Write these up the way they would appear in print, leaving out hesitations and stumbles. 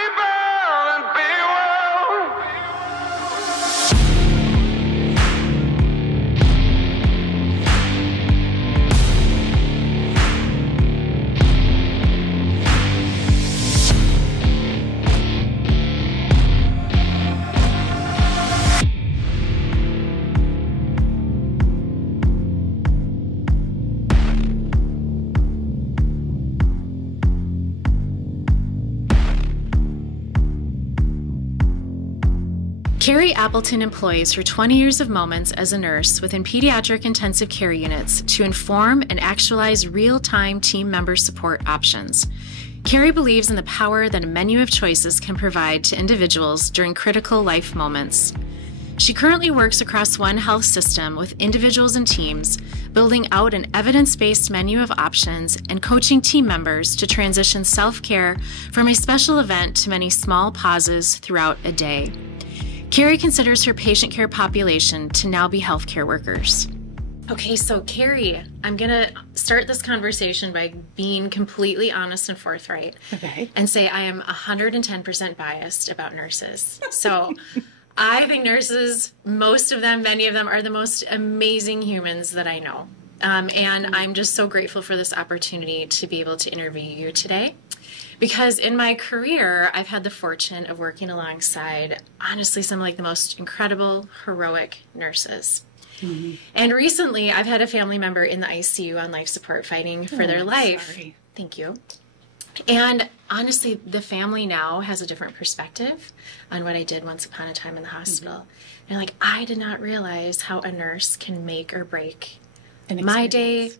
and be well. Kerry Appleton employs her 20 years of moments as a nurse within pediatric intensive care units to inform and actualize real-time team member support options. Kerry believes in the power that a menu of choices can provide to individuals during critical life moments. She currently works across one health system with individuals and teams, building out an evidence-based menu of options and coaching team members to transition self-care from a special event to many small pauses throughout a day. Kerry considers her patient care population to now be healthcare workers. Okay, so Kerry, I'm going to start this conversation by being completely honest and forthright. Okay. And say I am 110% biased about nurses. So I think nurses, most of them, many of them, are the most amazing humans that I know. And I'm just so grateful for this opportunity to be able to interview you today. Because in my career, I've had the fortune of working alongside, honestly, some of the most incredible, heroic nurses. Mm-hmm. And recently, I've had a family member in the ICU on life support fighting for their life. Sorry. Thank you. And honestly, the family now has a different perspective on what I did once upon a time in the hospital. Mm-hmm. And I did not realize how a nurse can make or break my day,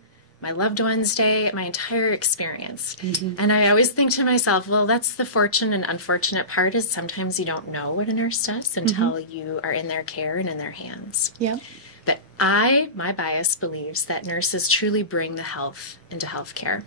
my loved one's day, my entire experience. Mm-hmm. And I always think to myself, well, that's the fortunate and unfortunate part, is sometimes you don't know what a nurse does until you are in their care and in their hands. Yeah. But my bias believes that nurses truly bring the health into healthcare.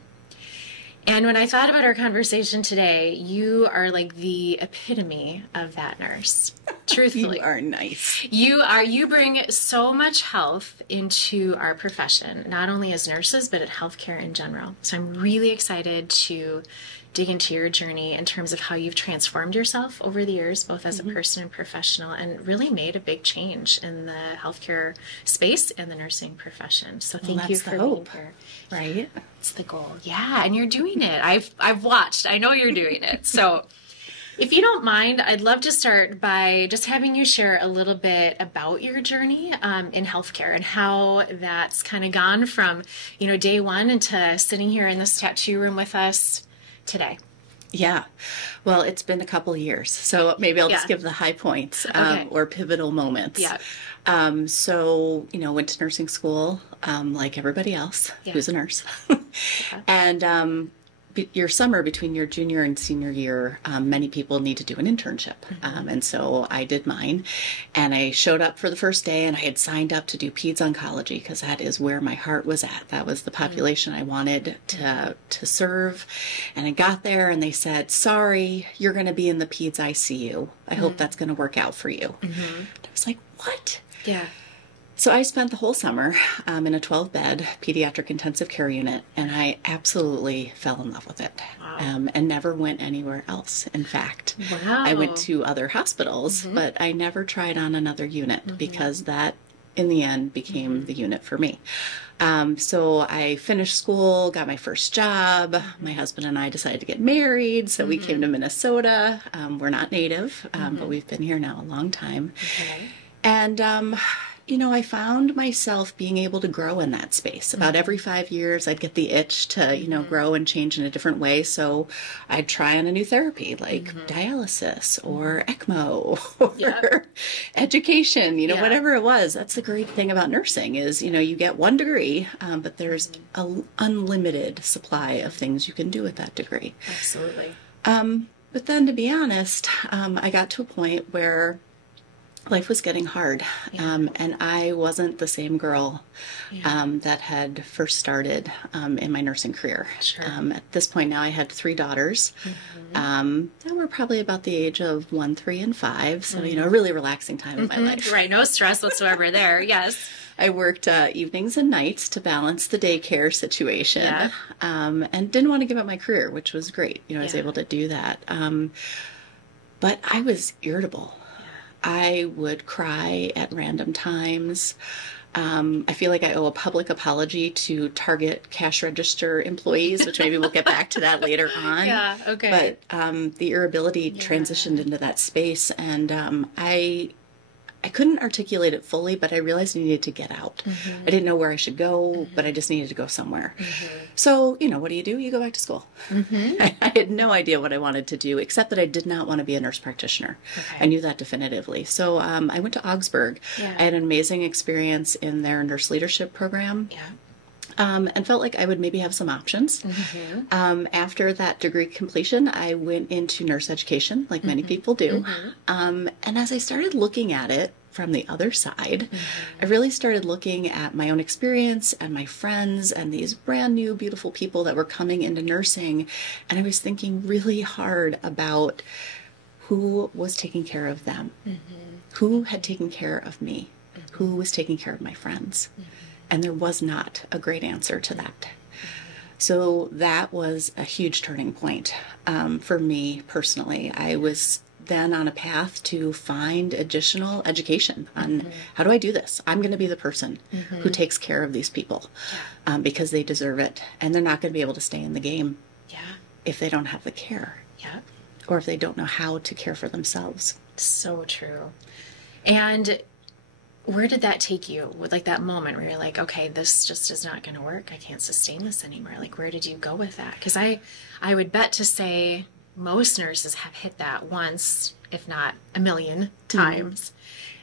And when I thought about our conversation today, you are the epitome of that nurse. Truthfully. You are nice. You bring so much health into our profession, not only as nurses, but at healthcare in general. So I'm really excited to dig into your journey in terms of how you've transformed yourself over the years, both as a person and professional, and really made a big change in the healthcare space and the nursing profession. So thank you for being here. Right? It's the goal. Yeah, and you're doing it. I've watched. I know you're doing it. So if you don't mind, I'd love to start by just having you share a little bit about your journey in healthcare and how that's kind of gone from, day one into sitting here in this tattoo room with us today. Yeah. Well, it's been a couple years, so maybe I'll just give the high points or pivotal moments. Yeah. So, went to nursing school like everybody else who's a nurse. And your summer between your junior and senior year, many people need to do an internship. And so I did mine, and I showed up for the first day, and I had signed up to do peds oncology because that is where my heart was at. That was the population I wanted to serve. And I got there, and they said, sorry, you're going to be in the peds ICU. I hope that's going to work out for you. I was like, what? Yeah. So I spent the whole summer in a 12-bed pediatric intensive care unit, and I absolutely fell in love with it. Wow. And never went anywhere else. In fact, wow. I went to other hospitals, but I never tried on another unit because that, in the end, became the unit for me. So I finished school, got my first job. My husband and I decided to get married, so we came to Minnesota. We're not native, but we've been here now a long time. Okay. And I found myself being able to grow in that space. About every 5 years, I'd get the itch to, grow and change in a different way. So I'd try on a new therapy, like dialysis or ECMO or education, whatever it was. That's the great thing about nursing is, you get one degree, but there's an unlimited supply of things you can do with that degree. Absolutely. But then, to be honest, I got to a point where life was getting hard, and I wasn't the same girl that had first started in my nursing career. Sure. At this point now, I had 3 daughters that were probably about the age of 1, 3, and 5, so, a really relaxing time in my life. Right, no stress whatsoever there, yes. I worked evenings and nights to balance the daycare situation, and didn't want to give up my career, which was great. I was able to do that. But I was irritable. I would cry at random times. I feel like I owe a public apology to Target cash register employees, which maybe we'll get back to that later on. Yeah, okay. But the irritability transitioned into that space, and I couldn't articulate it fully, but I realized I needed to get out. I didn't know where I should go, but I just needed to go somewhere. So, what do? You go back to school. I had no idea what I wanted to do, except that I did not want to be a nurse practitioner. I knew that definitively. So I went to Augsburg. I had an amazing experience in their nurse leadership program. And felt like I would maybe have some options. After that degree completion, I went into nurse education, like many people do. And as I started looking at it from the other side, I really started looking at my own experience and my friends and these brand new, beautiful people that were coming into nursing. And I was thinking really hard about who was taking care of them, who had taken care of me, who was taking care of my friends. And there was not a great answer to that. So that was a huge turning point for me personally. I was then on a path to find additional education on how do I do this? I'm going to be the person who takes care of these people because they deserve it. And they're not going to be able to stay in the game if they don't have the care or if they don't know how to care for themselves. So true. And where did that take you with like that moment where you're like, okay, this just is not going to work. I can't sustain this anymore. Like, where did you go with that? Because I would bet to say most nurses have hit that once, if not a million times.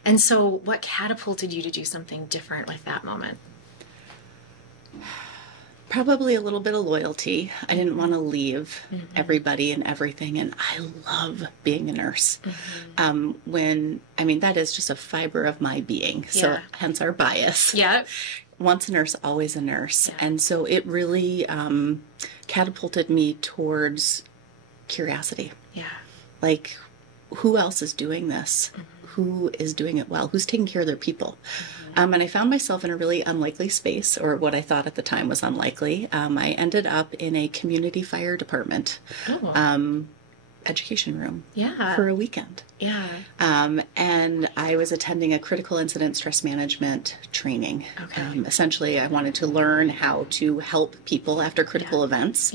And so what catapulted you to do something different with that moment? Probably a little bit of loyalty. I didn't want to leave everybody and everything. And I love being a nurse. That is just a fiber of my being. So hence our bias. Once a nurse, always a nurse. And so it really catapulted me towards curiosity. Like, who else is doing this? Who is doing it well? Who's taking care of their people? And I found myself in a really unlikely space, or what I thought at the time was unlikely. I ended up in a community fire department education room for a weekend. And I was attending a critical incident stress management training. Essentially, I wanted to learn how to help people after critical events.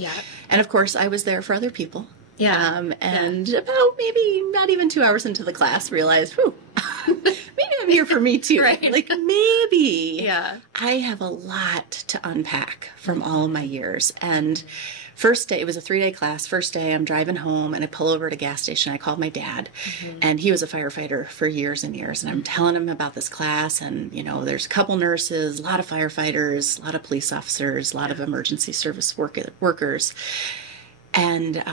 And of course, I was there for other people. And about maybe not even 2 hours into the class, realized, whew, maybe I'm here for me too. Like maybe I have a lot to unpack from all my years. And first day, it was a 3-day class. First day, I'm driving home and I pull over at a gas station. I called my dad and he was a firefighter for years and years. And I'm telling him about this class and, there's a couple nurses, a lot of firefighters, a lot of police officers, a lot of emergency service workers. And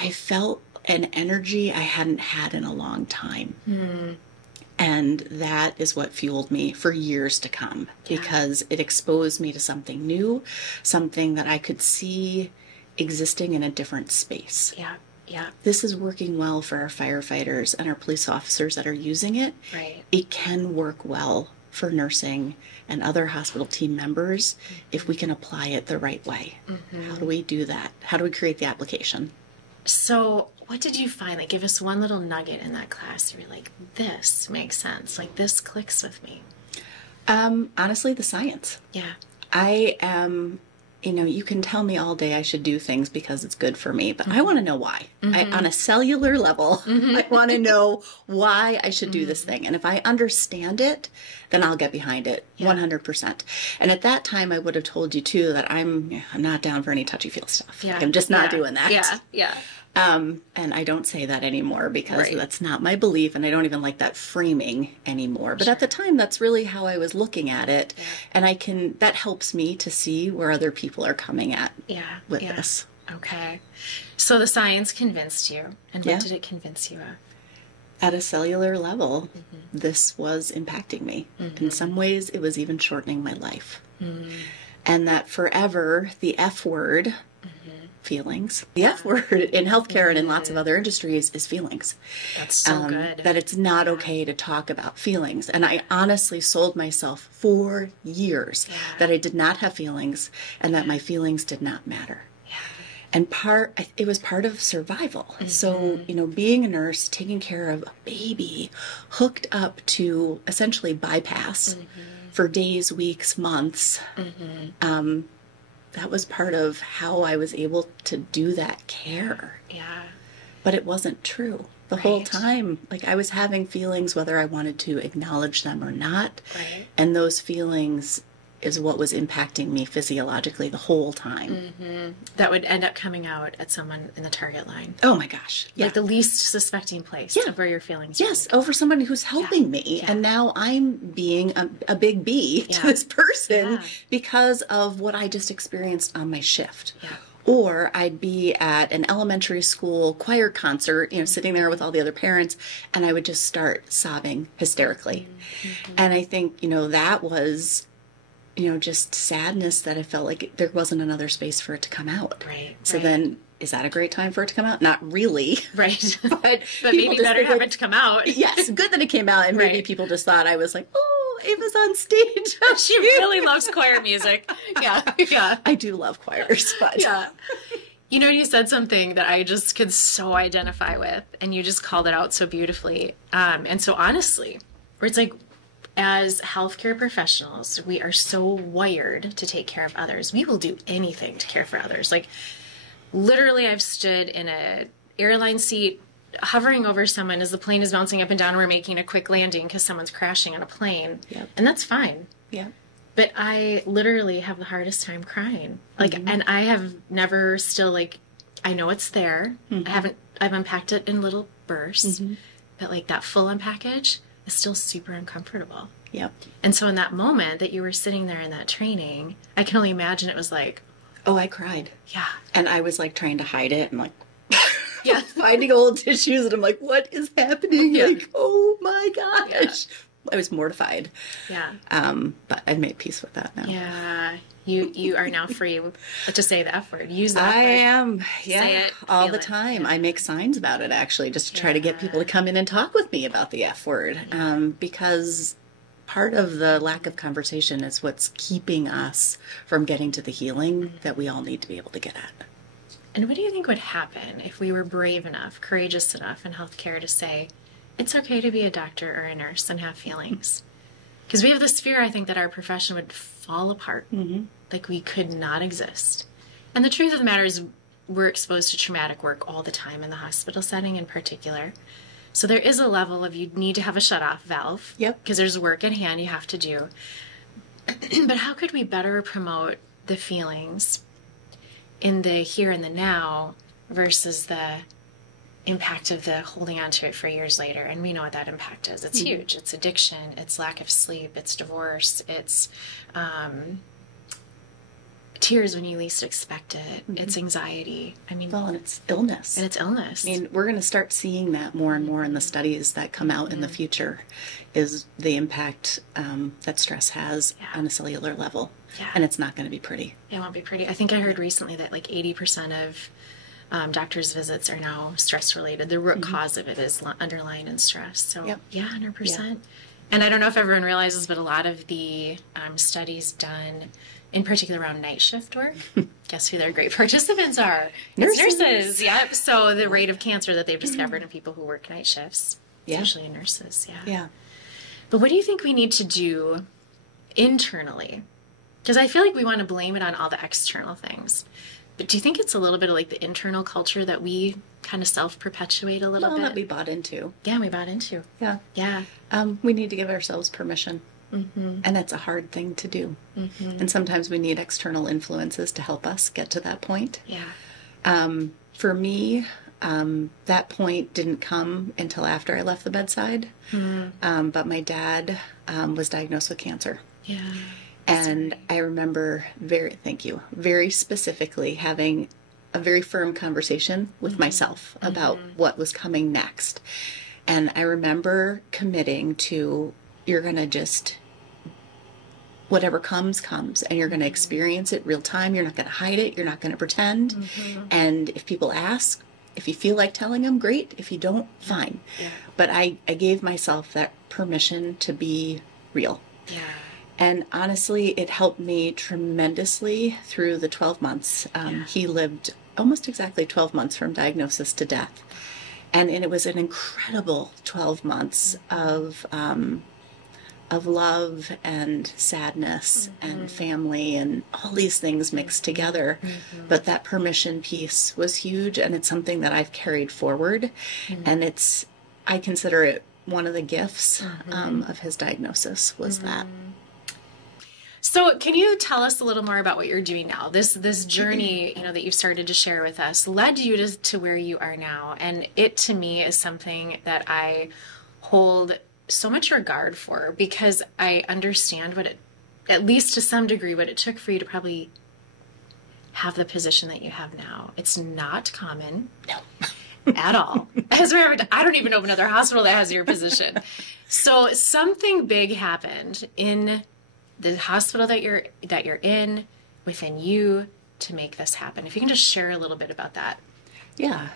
I felt an energy I hadn't had in a long time. And that is what fueled me for years to come because it exposed me to something new, something that I could see existing in a different space. This is working well for our firefighters and our police officers that are using it. It can work well for nursing and other hospital team members if we can apply it the right way. How do we do that? How do we create the application? So what did you find? Like, give us one little nugget in that class. You're like, this makes sense. Like, this clicks with me. Honestly, the science. I am, you can tell me all day I should do things because it's good for me, but I want to know why. On a cellular level, I want to know why I should do this thing. And if I understand it, then I'll get behind it 100%. And at that time, I would have told you too that I'm not down for any touchy-feel stuff. I'm just not doing that. And I don't say that anymore because that's not my belief, and I don't even like that framing anymore. But at the time, that's really how I was looking at it, and that helps me to see where other people are coming at with this. Okay. So the science convinced you, and what did it convince you of? At a cellular level, this was impacting me. In some ways, it was even shortening my life. And that forever, the F word, feelings. The F word in healthcare and in lots of other industries is feelings. That's so good. That it's not okay to talk about feelings. And I honestly sold myself for years that I did not have feelings and that my feelings did not matter. And it was part of survival. So, being a nurse, taking care of a baby, hooked up to essentially bypass for days, weeks, months, that was part of how I was able to do that care. Yeah. But it wasn't true. The whole time, like I was having feelings whether I wanted to acknowledge them or not. Right. And those feelings is what was impacting me physiologically the whole time. That would end up coming out at someone in the target line. Oh my gosh. Yeah. Like the least suspecting place of where your feelings Yes, over somebody who's helping me. And now I'm being a big B to this person because of what I just experienced on my shift. Yeah. Or I'd be at an elementary school choir concert, sitting there with all the other parents, and I would just start sobbing hysterically. And I think, that was, just sadness that I felt like there wasn't another space for it to come out. Right. So then, is that a great time for it to come out? Not really. Right. But maybe better have it to come out. Yes, good that it came out, and maybe people just thought I was like, oh, Ava's on stage. She really loves choir music. Yeah. I do love choirs, but... Yeah. You said something that I just could so identify with, and you just called it out so beautifully. And so honestly, where it's like, as healthcare professionals, we are so wired to take care of others. We will do anything to care for others. Like, literally, I've stood in an airline seat, hovering over someone as the plane is bouncing up and down, and we're making a quick landing because someone's crashing on a plane. Yep. And that's fine. Yeah. But I literally have the hardest time crying. Like, and I have never still, like, I know it's there. I've unpacked it in little bursts. But, like, that full unpackage is still super uncomfortable. Yep. And so in that moment that you were sitting there in that training, I can only imagine it was like... Oh, I cried. Yeah. And I was, like, trying to hide it and, like... finding old tissues, and I'm like, what is happening? Like, oh my gosh. I was mortified. Yeah. But I've made peace with that now. Yeah. You are now free to say the F word. Use that. I am. Yeah. Say it, all the time. I make signs about it, actually, just to try to get people to come in and talk with me about the F word. Because part of the lack of conversation is what's keeping us from getting to the healing that we all need to be able to get at. And what do you think would happen if we were brave enough, courageous enough in healthcare to say, it's okay to be a doctor or a nurse and have feelings? Because we have this fear, I think, that our profession would fall apart. Like we could not exist. And the truth of the matter is we're exposed to traumatic work all the time in the hospital setting in particular. So there is a level of you need to have a shut-off valve. Yep. Because there's work at hand you have to do. But how could we better promote the feelings in the here and the now versus the impact of the holding on to it for years later? And we know what that impact is. It's huge. It's addiction. It's lack of sleep. It's divorce. It's tears when you least expect it. It's anxiety. I mean, well, and it's illness. And it's illness. I mean, we're going to start seeing that more and more in the studies that come out in the future, is the impact that stress has on a cellular level. Yeah. And it's not going to be pretty. It won't be pretty. I think I heard recently that like 80% of doctors' visits are now stress-related. The root cause of it is underlying in stress. So, yeah, 100%. Yeah. And I don't know if everyone realizes, but a lot of the studies done, in particular around night shift work, guess who their great participants are? Nurses. Yep. So the rate of cancer that they've discovered in people who work night shifts, it's usually in nurses. Yeah. But what do you think we need to do internally? Because I feel like we want to blame it on all the external things. But do you think it's a little bit of like the internal culture that we kind of self-perpetuate a little bit? That we bought into. Yeah, we bought into. Yeah. Yeah. We need to give ourselves permission. And it's a hard thing to do. And sometimes we need external influences to help us get to that point. Yeah. For me, that point didn't come until after I left the bedside. But my dad was diagnosed with cancer. Yeah. And I remember very specifically having a very firm conversation with myself about what was coming next. And I remember committing to, you're going to just, whatever comes, and you're going to experience it real time. You're not going to hide it. You're not going to pretend. And if people ask, if you feel like telling them, great. If you don't, fine. Yeah. But I gave myself that permission to be real. Yeah. And honestly, it helped me tremendously through the 12 months. He lived almost exactly 12 months from diagnosis to death. And it was an incredible 12 months of love and sadness and family and all these things mixed together. But that permission piece was huge, and it's something that I've carried forward. And I consider it one of the gifts of his diagnosis was that. So can you tell us a little more about what you're doing now? This journey, that you've started to share with us led you to where you are now. And it, to me, is something that I hold so much regard for, because I understand at least to some degree, what it took for you to probably have the position that you have now. It's not common. No. At all. I don't even know of another hospital that has your position. So something big happened in the hospital that you're in, within you, to make this happen. If you can just share a little bit about that. Yeah.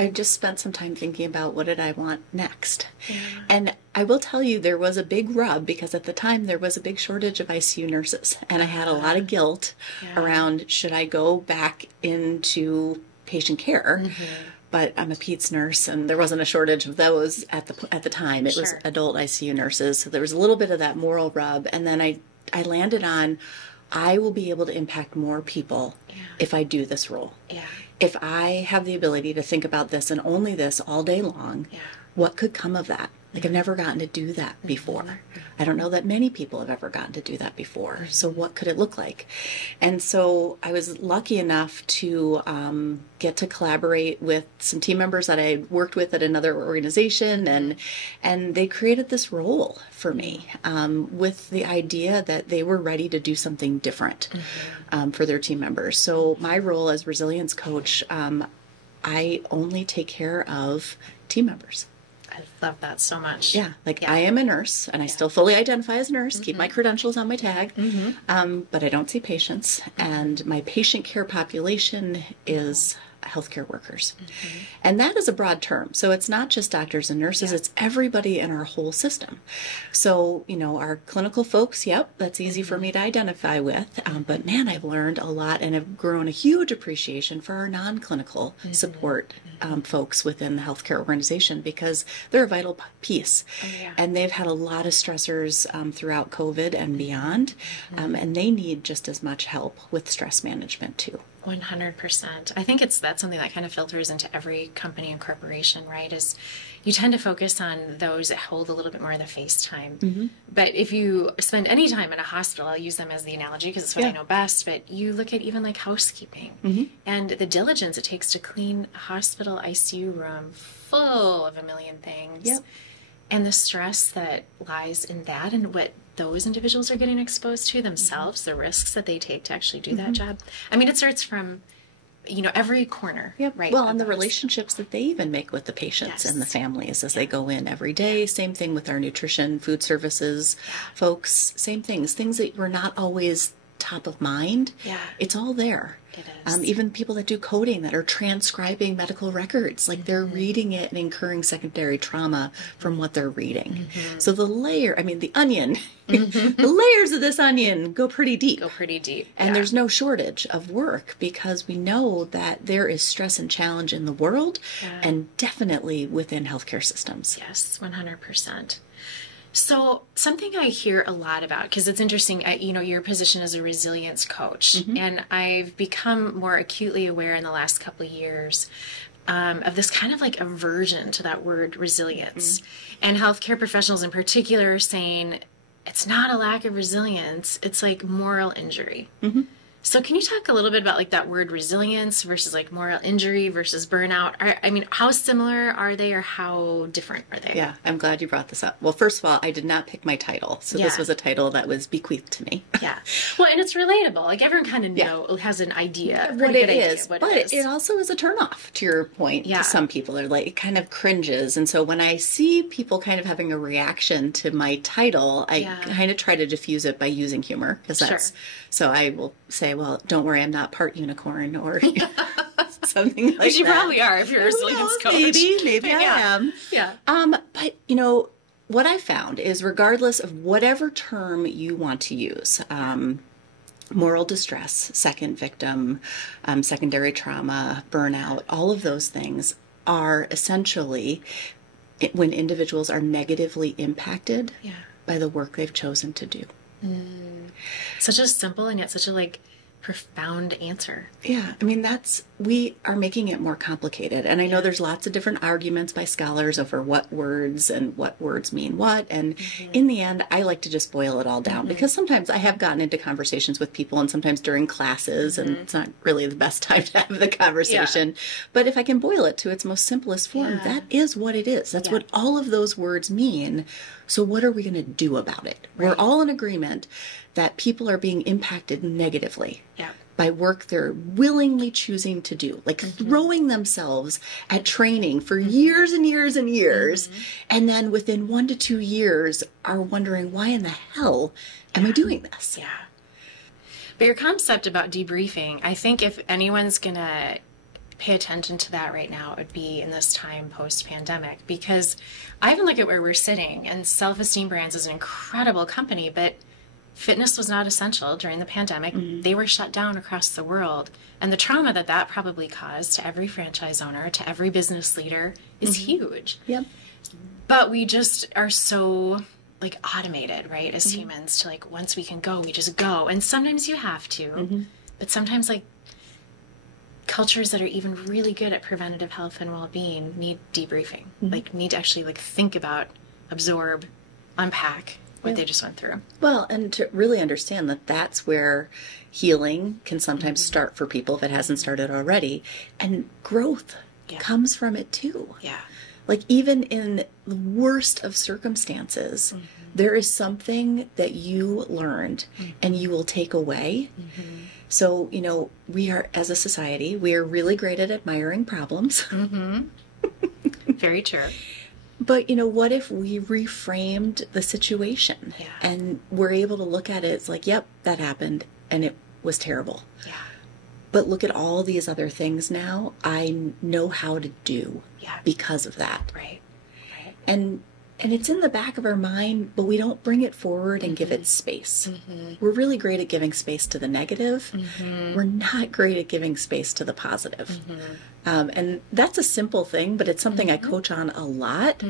I just spent some time thinking about what did I want next. Yeah. And I will tell you, there was a big rub, because at the time there was a big shortage of ICU nurses. And I had a lot of guilt around, should I go back into patient care? But I'm a peds nurse, and there wasn't a shortage of those at the time. It was adult ICU nurses. So there was a little bit of that moral rub. And then I landed on, I will be able to impact more people if I do this role. Yeah. If I have the ability to think about this and only this all day long, what could come of that? Like, I've never gotten to do that before. I don't know that many people have ever gotten to do that before. So what could it look like? And so I was lucky enough to get to collaborate with some team members that I worked with at another organization, and they created this role for me with the idea that they were ready to do something different for their team members. So my role as resilience coach, I only take care of team members. I love that so much. Yeah, I am a nurse, and I still fully identify as a nurse, keep my credentials on my tag, but I don't see patients, and my patient care population is healthcare workers. And that is a broad term. So it's not just doctors and nurses, it's everybody in our whole system. So, our clinical folks, that's easy for me to identify with. But man, I've learned a lot and have grown a huge appreciation for our non-clinical support folks within the healthcare organization, because they're a vital piece. And they've had a lot of stressors throughout COVID and beyond. And they need just as much help with stress management too. 100%. I think that's something that kind of filters into every company and corporation, right? Is you tend to focus on those that hold a little bit more of the face time. But if you spend any time in a hospital, I'll use them as the analogy because it's what I know best, but you look at even like housekeeping and the diligence it takes to clean a hospital ICU room full of a million things. And the stress that lies in that, and what those individuals are getting exposed to themselves, the risks that they take to actually do that job. I mean, it starts from, every corner, right? Well, and the relationships that they even make with the patients and the families as they go in every day. Same thing with our nutrition, food services folks. Same things that were not always top of mind. It's all there. It is. Even people that do coding, that are transcribing medical records, they're reading it and incurring secondary trauma from what they're reading. So the onion, the layers of this onion go pretty deep. And there's no shortage of work, because we know that there is stress and challenge in the world and definitely within healthcare systems. Yes, 100%. So something I hear a lot about, because it's interesting, your position as a resilience coach, and I've become more acutely aware in the last couple of years of this kind of aversion to that word resilience. And healthcare professionals in particular are saying it's not a lack of resilience, it's like moral injury. So can you talk a little bit about that word resilience versus moral injury versus burnout? How similar are they, or how different are they? Yeah, I'm glad you brought this up. Well, first of all, I did not pick my title. So this was a title that was bequeathed to me. Well, and it's relatable. Everyone kind of has an idea. What it is. But it also is a turnoff, to your point. To some people are it kind of cringes. And so when I see people kind of having a reaction to my title, I kind of try to diffuse it by using humor. Because so I will say, well, don't worry, I'm not part unicorn or something like that. Which you probably are if you're a resilience coach. Maybe I am. But, what I found is, regardless of whatever term you want to use, moral distress, second victim, secondary trauma, burnout, all of those things are essentially when individuals are negatively impacted by the work they've chosen to do. Such a simple and yet such a profound answer. Yeah, I mean, we are making it more complicated. And I know there's lots of different arguments by scholars over what words and what words mean what. And in the end, I like to just boil it all down because sometimes I have gotten into conversations with people and sometimes during classes and it's not really the best time to have the conversation. But if I can boil it to its most simplest form, that is what it is. That's what all of those words mean. So what are we going to do about it? We're all in agreement that people are being impacted negatively by work they're willingly choosing to do, like throwing themselves at training for years and years and years, and then within 1 to 2 years are wondering, why in the hell am I doing this? But your concept about debriefing, I think if anyone's going to pay attention to that right now, it would be in this time post-pandemic, because I even look at where we're sitting, and Self-Esteem Brands is an incredible company, but fitness was not essential during the pandemic. They were shut down across the world, and the trauma that probably caused to every franchise owner, to every business leader is huge. But we just are so automated, right, as humans, to once we can go, we just go, and sometimes you have to, but sometimes cultures that are even really good at preventative health and well-being need debriefing, need to actually think about, absorb, unpack what they just went through. Well, and to really understand that that's where healing can sometimes start for people if it hasn't started already, and growth comes from it too. Even in the worst of circumstances, there is something that you learned and you will take away. So, we are, as a society, we are really great at admiring problems. Very true. But, what if we reframed the situation and we're able to look at it, it's yep, that happened and it was terrible. But look at all these other things now I know how to do because of that. And it's in the back of our mind, but we don't bring it forward and give it space. We're really great at giving space to the negative. We're not great at giving space to the positive. And that's a simple thing, but it's something I coach on a lot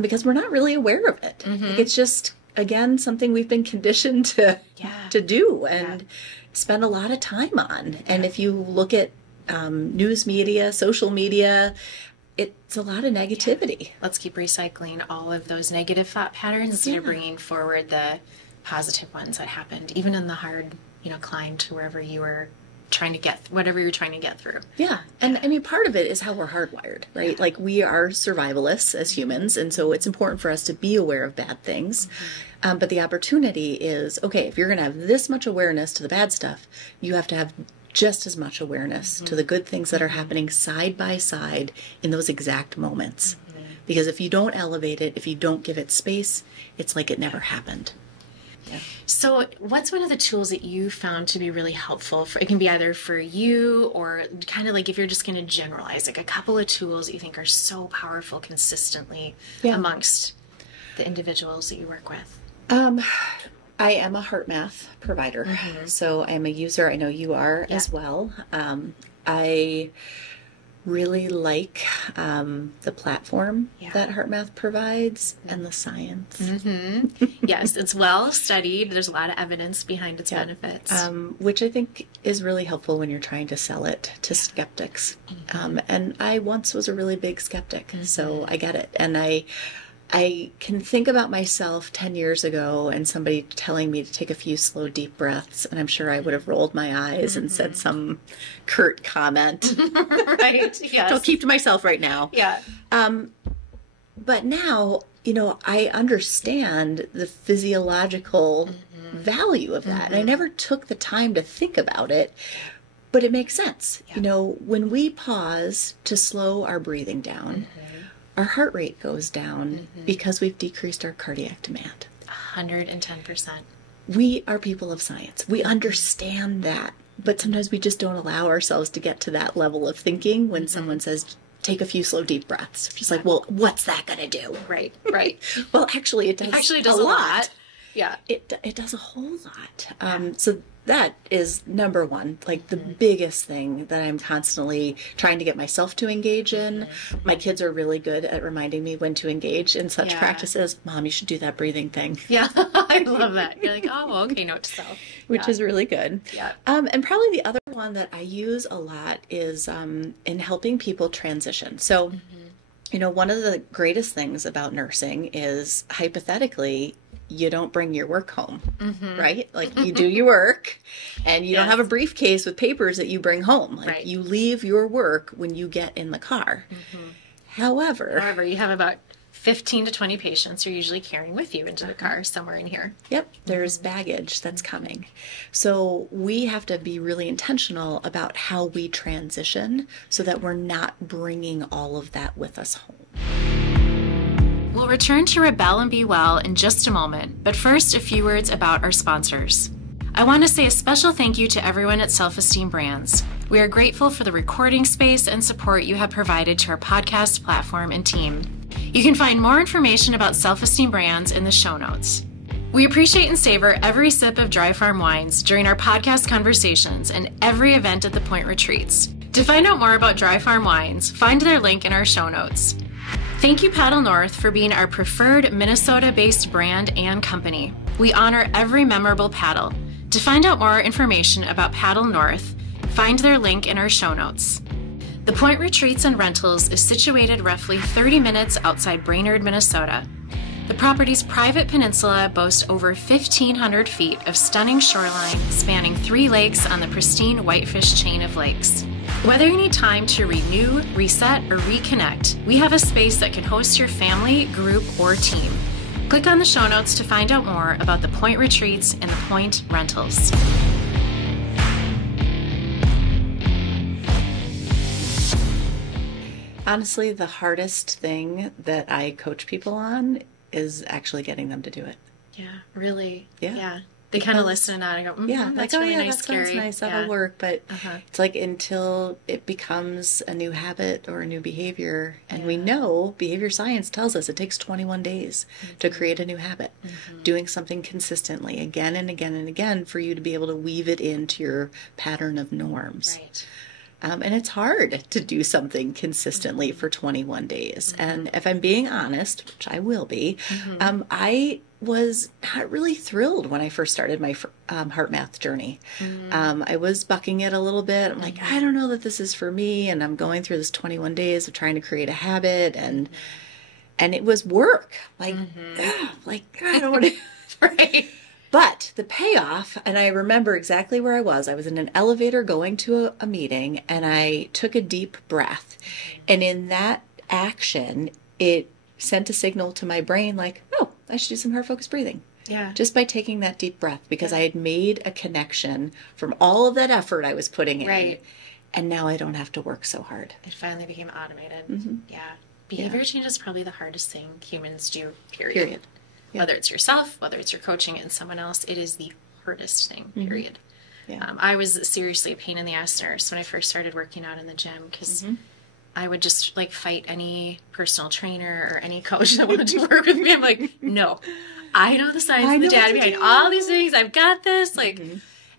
because we're not really aware of it. It's just, again, something we've been conditioned to do and spend a lot of time on. And if you look at news media, social media, it's a lot of negativity. Let's keep recycling all of those negative thought patterns instead of bringing forward the positive ones that happened, even in the hard, climb to wherever you were trying to get, whatever you're trying to get through. And I mean, part of it is how we're hardwired, right? We are survivalists as humans, and so it's important for us to be aware of bad things. But the opportunity is, okay, if you're going to have this much awareness to the bad stuff, you have to have just as much awareness to the good things that are happening side by side in those exact moments. Because if you don't elevate it, if you don't give it space, it's like it never happened. So what's one of the tools that you found to be really helpful for, it can be either for you or kind of if you're just going to generalize, a couple of tools that you think are so powerful consistently amongst the individuals that you work with? I am a heart math provider, so I'm a user. I know you are as well. I really like the platform that heart math provides and the science. Yes, it's well studied. There's a lot of evidence behind its benefits. Which I think is really helpful when you're trying to sell it to skeptics. And I once was a really big skeptic, so I get it. And I can think about myself 10 years ago and somebody telling me to take a few slow, deep breaths, and I'm sure I would have rolled my eyes and said some curt comment. I'll keep to myself right now. But now, I understand the physiological value of that. And I never took the time to think about it, but it makes sense. When we pause to slow our breathing down, our heart rate goes down because we've decreased our cardiac demand. 110%. We are people of science. We understand that, but sometimes we just don't allow ourselves to get to that level of thinking when someone says, take a few slow, deep breaths. Just well, what's that going to do? Right. Well, actually, it does a lot. Yeah. It does a whole lot. So that is number one, like the biggest thing that I'm constantly trying to get myself to engage in. My kids are really good at reminding me when to engage in such practices. Mom, you should do that breathing thing. Yeah, I love that. You're like, oh, okay, note to self. Which is really good. Yeah. And probably the other one that I use a lot is in helping people transition. So, you know, one of the greatest things about nursing is hypothetically, you don't bring your work home, right? Like you do your work and you don't have a briefcase with papers that you bring home. Like you leave your work when you get in the car. However, you have about 15 to 20 patients you're usually carrying with you into the car somewhere in here. Yep, there's baggage that's coming. So we have to be really intentional about how we transition so that we're not bringing all of that with us home. We'll return to Rebel and Be Well in just a moment, but first a few words about our sponsors. I want to say a special thank you to everyone at Self-Esteem Brands. We are grateful for the recording space and support you have provided to our podcast platform and team. You can find more information about Self-Esteem Brands in the show notes. We appreciate and savor every sip of Dry Farm wines during our podcast conversations and every event at the Point Retreats. To find out more about Dry Farm wines, find their link in our show notes. Thank you, Paddle North, for being our preferred Minnesota-based brand and company. We honor every memorable paddle. To find out more information about Paddle North, find their link in our show notes. The Point Retreats and Rentals is situated roughly 30 minutes outside Brainerd, Minnesota. The property's private peninsula boasts over 1,500 feet of stunning shoreline spanning 3 lakes on the pristine Whitefish chain of lakes. Whether you need time to renew, reset, or reconnect, we have a space that can host your family, group, or team. Click on the show notes to find out more about the Point Retreats and the Point Rentals. Honestly, the hardest thing that I coach people on is actually getting them to do it. Yeah, really. Yeah. They kind of listen and nod and go, that's like, really that nice, sounds Kerry. nice, that'll work. But it's like until it becomes a new habit or a new behavior, and we know behavior science tells us it takes 21 days to create a new habit, doing something consistently again and again and again for you to be able to weave it into your pattern of norms. Right. And it's hard to do something consistently for 21 days. And if I'm being honest, which I will be, I was not really thrilled when I first started my heart math journey. I was bucking it a little bit. I'm like, I don't know that this is for me. And I'm going through this 21 days of trying to create a habit. And it was work. Like, I don't want to. Right. But the payoff, and I remember exactly where I was. I was in an elevator going to a meeting, and I took a deep breath. And in that action, it sent a signal to my brain like, oh, I should do some heart-focused breathing. Yeah. Just by taking that deep breath, because I had made a connection from all of that effort I was putting in. Right. And now I don't have to work so hard. It finally became automated. Yeah. Behavior change is probably the hardest thing humans do, period. Yeah. Whether it's yourself, whether it's your coaching and someone else, it is the hardest thing, period. Yeah. I was seriously a pain in the ass nurse when I first started working out in the gym because I would just like fight any personal trainer or any coach that wanted to work with me. I'm like, no, I know the science and the data behind all these things. I've got this. Like,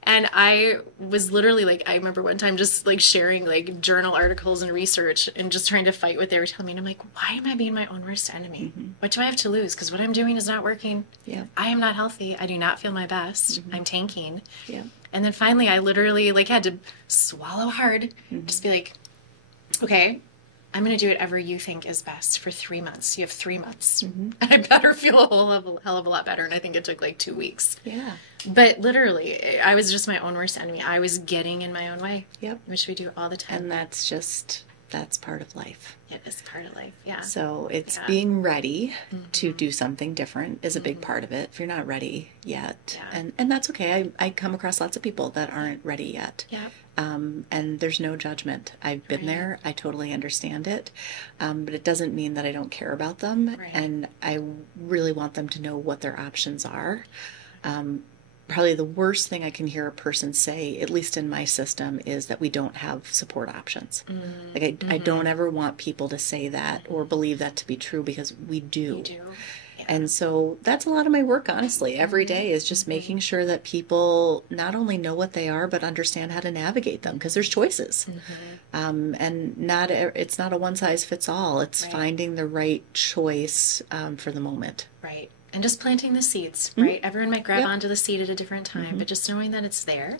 and I was literally like, I remember one time just like sharing like journal articles and research and just trying to fight what they were telling me. And I'm like, why am I being my own worst enemy? What do I have to lose? Because what I'm doing is not working. Yeah. I am not healthy. I do not feel my best. I'm tanking. Yeah. And then finally I literally like had to swallow hard. Just be like, okay, I'm going to do whatever you think is best for 3 months. You have 3 months. I better feel a hell of a lot better. And I think it took like 2 weeks. Yeah. But literally, I was just my own worst enemy. I was getting in my own way. Yep. Which we do all the time. And that's part of life. It is part of life, yeah. So it's being ready to do something different is a big part of it. If you're not ready yet. Yeah. And that's okay. I come across lots of people that aren't ready yet. Yeah. And there's no judgment. I've been there. I totally understand it. But it doesn't mean that I don't care about them. Right. And I really want them to know what their options are. Probably the worst thing I can hear a person say, at least in my system, is that we don't have support options. Like I don't ever want people to say that or believe that to be true because we do. We do. Yeah. And so that's a lot of my work, honestly. Every day is just making sure that people not only know what they are, but understand how to navigate them, because there's choices. And it's not a one size fits all. It's finding the right choice for the moment. Right. And just planting the seeds, right? Everyone might grab onto the seed at a different time, but just knowing that it's there.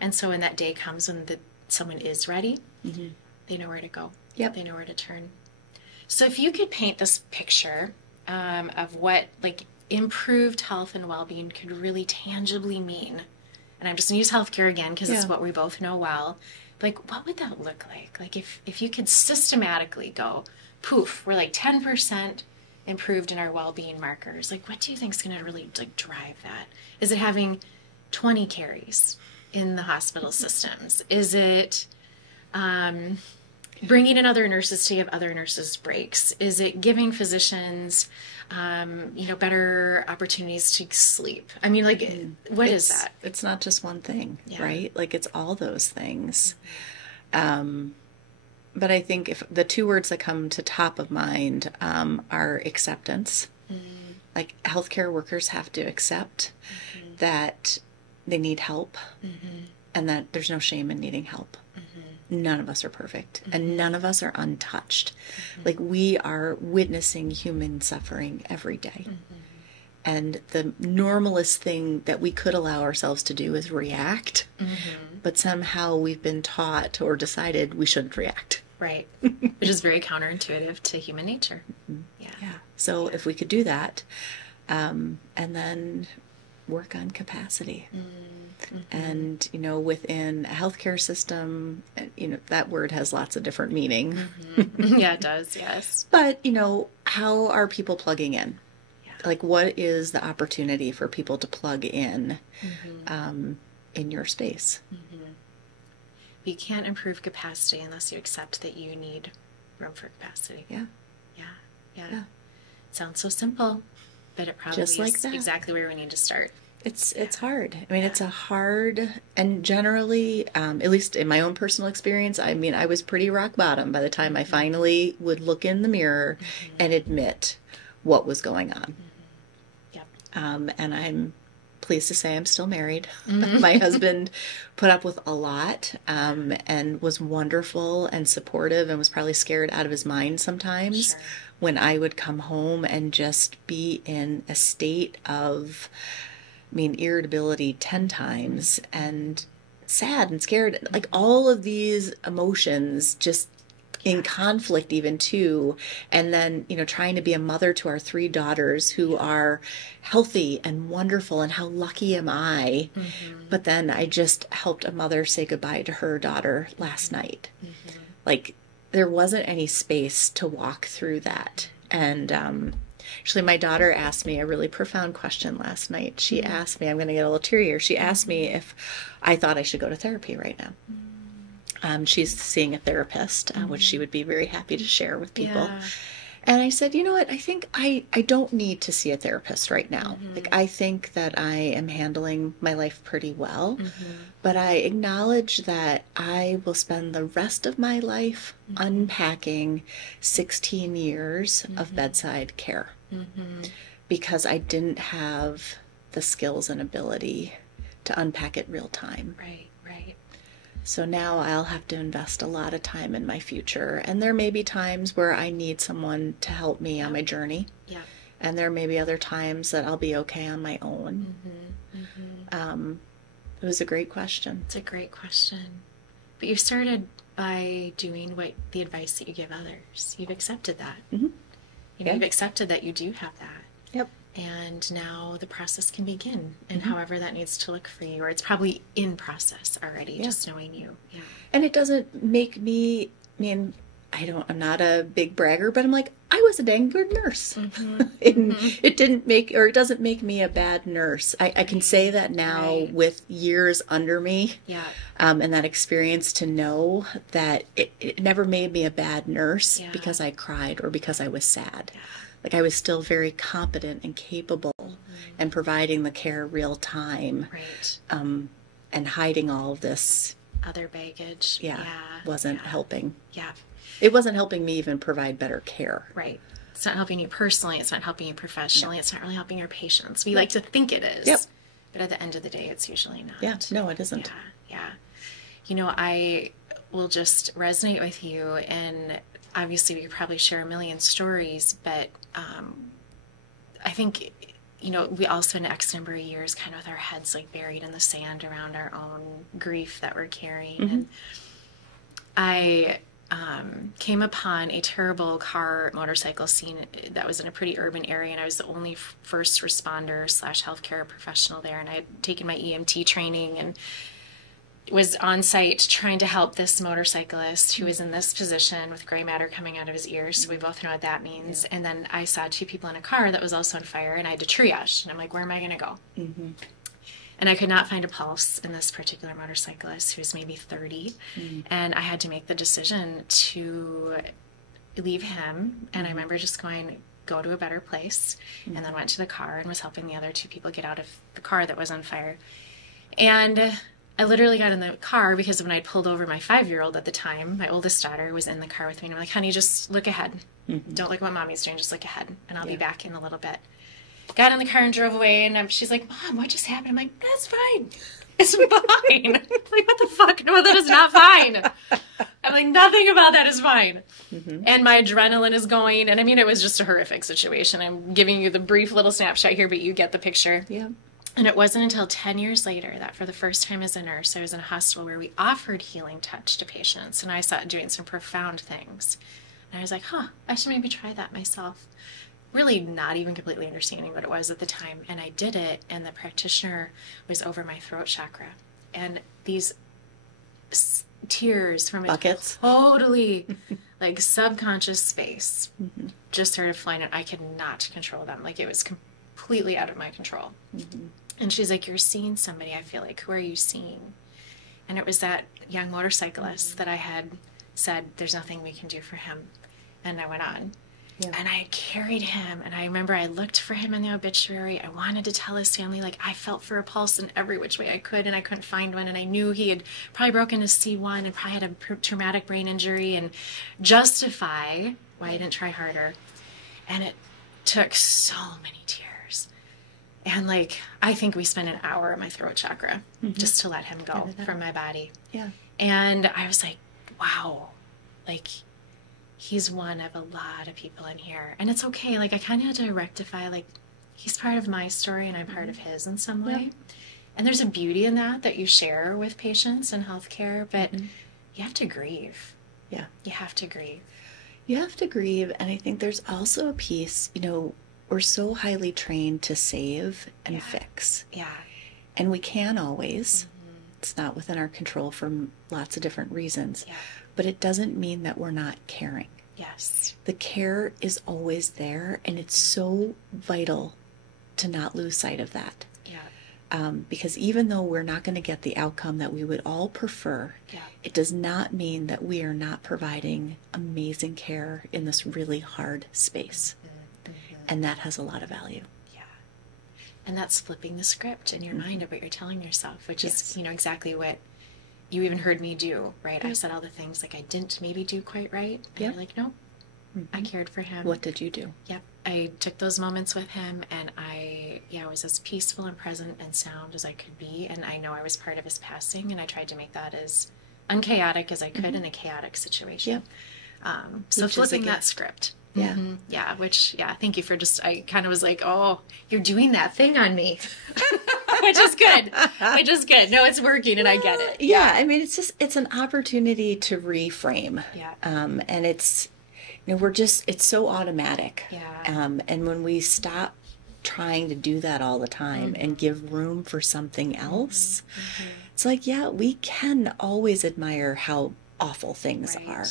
And so when that day comes when someone is ready, they know where to go. They know where to turn. So if you could paint this picture of what like improved health and well-being could really tangibly mean, and I'm just going to use healthcare again because it's what we both know well, like what would that look like? Like if you could systematically go, poof, we're like 10% improved in our well-being markers. Like what do you think is going to really like drive that? Is it having 20 carries in the hospital systems? Is it bringing in other nurses to give other nurses breaks? Is it giving physicians, better opportunities to sleep? I mean, like, what is that? It's not just one thing, right? Like, it's all those things. But I think if the two words that come to top of mind are acceptance. Like, healthcare workers have to accept that they need help and that there's no shame in needing help. None of us are perfect, and none of us are untouched. Like, we are witnessing human suffering every day. And the normalest thing that we could allow ourselves to do is react. But somehow we've been taught or decided we shouldn't react. Right. Which is very counterintuitive to human nature. So if we could do that, and then work on capacity. And, within a healthcare system, that word has lots of different meaning. Yeah, it does, yes. But, how are people plugging in? Like, what is the opportunity for people to plug in your space? You can't improve capacity unless you accept that you need room for capacity. Yeah. It sounds so simple, but it probably just like is that. Exactly where we need to start. It's hard. I mean, it's a hard, and generally, at least in my own personal experience, I mean, I was pretty rock bottom by the time I finally would look in the mirror and admit what was going on. And I'm pleased to say I'm still married. My husband put up with a lot and was wonderful and supportive, and was probably scared out of his mind sometimes when I would come home and just be in a state of, irritability 10 times, and sad and scared, like all of these emotions just in conflict even too. And then, trying to be a mother to our 3 daughters who are healthy and wonderful, and how lucky am I? But then I just helped a mother say goodbye to her daughter last night. Like, there wasn't any space to walk through that. And actually, my daughter asked me a really profound question last night. She asked me, I'm going to get a little teary here. She asked me if I thought I should go to therapy right now. She's seeing a therapist, which she would be very happy to share with people. And I said, you know what, I think I don't need to see a therapist right now. Like, I think that I am handling my life pretty well, but I acknowledge that I will spend the rest of my life unpacking 16 years of bedside care because I didn't have the skills and ability to unpack it real time. Right. So now I'll have to invest a lot of time in my future. And there may be times where I need someone to help me on my journey. And there may be other times that I'll be okay on my own. It was a great question. It's a great question. But you started by doing the advice that you give others. You've accepted that. You've accepted that you do have that. And now the process can begin, and however that needs to look for you, or it's probably in process already, just knowing you. And it doesn't make me, I'm not a big bragger, but I'm like, I was a dang good nurse. It doesn't make me a bad nurse. I can say that now with years under me, and that experience, to know that it never made me a bad nurse because I cried or because I was sad. Like, I was still very competent and capable and providing the care real time. And hiding all of this other baggage. wasn't helping. Yeah. It wasn't helping me even provide better care. Right. It's not helping you personally. It's not helping you professionally. It's not really helping your patients. We like to think it is. Yep. But at the end of the day, it's usually not. Yeah, no, it isn't. Yeah. You know, I will just resonate with you, and obviously we could probably share a million stories, but I think, you know, we all spend X number of years kind of with our heads like buried in the sand around our own grief that we're carrying. And I came upon a terrible motorcycle scene that was in a pretty urban area, and I was the only first responder / healthcare professional there, and I had taken my EMT training and was on site trying to help this motorcyclist who was in this position with gray matter coming out of his ears. So we both know what that means. And then I saw 2 people in a car that was also on fire, and I had to triage. And I'm like, where am I going to go? And I could not find a pulse in this particular motorcyclist who was maybe 30. And I had to make the decision to leave him. And I remember just going, go to a better place. And then went to the car and was helping the other 2 people get out of the car that was on fire. And I literally got in the car because when I pulled over, my 5-year-old at the time, my oldest daughter, was in the car with me. And I'm like, honey, just look ahead. Don't look at what mommy's doing. Just look ahead. And I'll be back in a little bit. Got in the car and drove away. And she's like, Mom, what just happened? I'm like, that's fine. It's fine. Like, what the fuck? No, that is not fine. I'm like, nothing about that is fine. And my adrenaline is going. And I mean, it was just a horrific situation. I'm giving you the brief little snapshot here, but you get the picture. Yeah. And it wasn't until 10 years later that for the first time as a nurse, I was in a hospital where we offered healing touch to patients. And I saw it doing some profound things. And I was like, I should maybe try that myself. Really not even completely understanding what it was at the time. And I did it, and the practitioner was over my throat chakra. And these tears from buckets, a totally like subconscious space just started flying, and I could not control them. Like, it was completely out of my control. And she's like, you're seeing somebody, I feel like. Who are you seeing? And it was that young motorcyclist that I had said, there's nothing we can do for him. And I went on. And I carried him, and I remember I looked for him in the obituary. I wanted to tell his family, like, I felt for a pulse in every which way I could, and I couldn't find one. And I knew he had probably broken his C1 and probably had a traumatic brain injury, and justify why I didn't try harder. And it took so many tears. And, like, I think we spent an hour at my throat chakra just to let him go from my body. And I was like, wow, like, he's one of a lot of people in here. And it's okay. Like, I kind of had to rectify, like, he's part of my story and I'm part of his in some way. And there's a beauty in that you share with patients in healthcare, but you have to grieve. You have to grieve. You have to grieve. And I think there's also a piece, you know, we're so highly trained to save and fix. And we can always. It's not within our control for lots of different reasons. But it doesn't mean that we're not caring. The care is always there, and it's so vital to not lose sight of that. Because even though we're not going to get the outcome that we would all prefer, it does not mean that we are not providing amazing care in this really hard space. And that has a lot of value. And that's flipping the script in your mind of what you're telling yourself, which is, you know, exactly what you even heard me do, right? I said all the things like I didn't maybe do quite right. And you're like, no, I cared for him. What did you do? I took those moments with him, and I was as peaceful and present and sound as I could be. And I know I was part of his passing, and I tried to make that as unchaotic as I could in a chaotic situation. So flipping that script. Which, thank you for I kind of was like, oh, you're doing that thing on me. Which is good. No, it's working, and I get it. I mean, it's an opportunity to reframe. And it's, you know, it's so automatic. And when we stop trying to do that all the time and give room for something else, it's like, we can always admire how awful things are.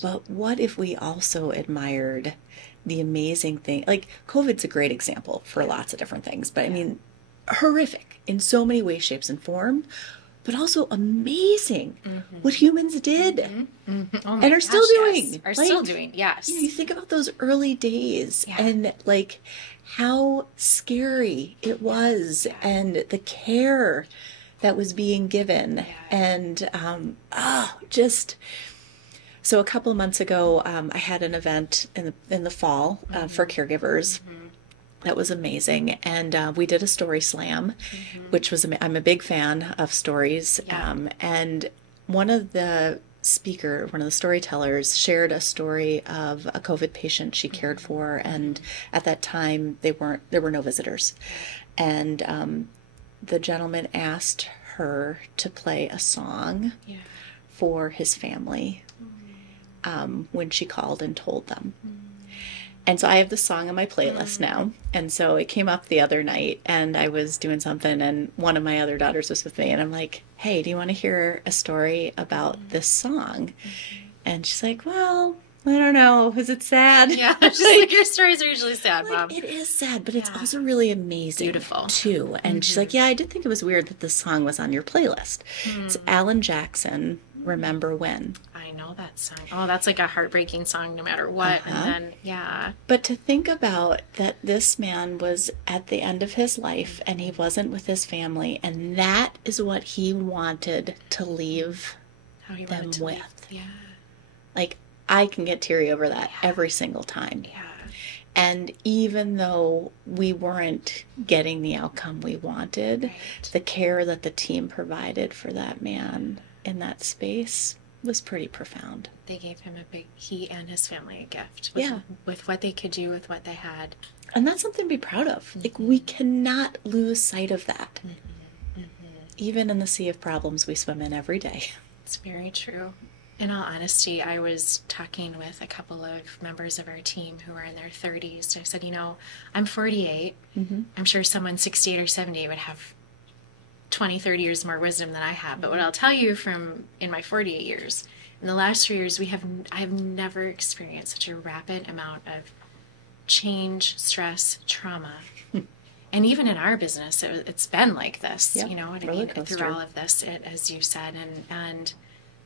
But what if we also admired the amazing thing? Like, COVID's a great example for lots of different things, but I mean, horrific in so many ways, shapes, and form, but also amazing what humans did and are still doing. Still doing, yes. You know, you think about those early days and, like, how scary it was and the care that was being given and just... So a couple of months ago, I had an event in the fall for caregivers. That was amazing. And we did a story slam, which was, I'm a big fan of stories. And one of the storytellers shared a story of a COVID patient she cared for. And at that time, there were no visitors. And the gentleman asked her to play a song for his family when she called and told them. And so I have the song on my playlist now. And so it came up the other night, and I was doing something, and one of my other daughters was with me, and I'm like, hey, do you want to hear a story about this song? And she's like, well, I don't know. Is it sad? Yeah, just like your stories are usually sad, Mom. It is sad, but it's also really amazing. Beautiful. Too. And she's like, yeah, I did think it was weird that this song was on your playlist. It's Alan Jackson, Remember When. I know that song. Oh, that's like a heartbreaking song no matter what. And then, But to think about that this man was at the end of his life and he wasn't with his family, and that is what he wanted to leave them with. Yeah. Like, I can get teary over that every single time. Yeah. And even though we weren't getting the outcome we wanted, the care that the team provided for that man in that space was pretty profound. They gave him he and his family a gift with what they could do with what they had. And that's something to be proud of. Like, we cannot lose sight of that. Even in the sea of problems we swim in every day. It's very true. In all honesty, I was talking with a couple of members of our team who are in their 30s. I said, I'm 48. I'm sure someone 68 or 70 would have 20, 30 years more wisdom than I have. But what I'll tell you from in my 48 years, in the last 3 years, I have never experienced such a rapid amount of change, stress, trauma. And even in our business, it's been like this, you know what I mean? Through all of this, as you said, and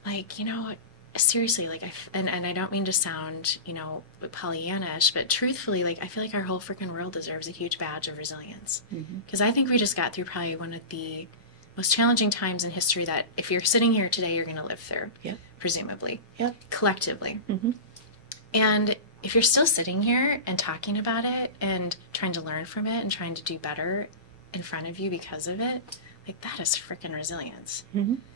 like, seriously, like, and I don't mean to sound, Pollyannish, but truthfully, like, I feel like our whole freaking world deserves a huge badge of resilience. Because I think we just got through probably one of the most challenging times in history that if you're sitting here today, you're going to live through, presumably, collectively. And if you're still sitting here and talking about it and trying to learn from it and trying to do better in front of you because of it, like, that is freaking resilience.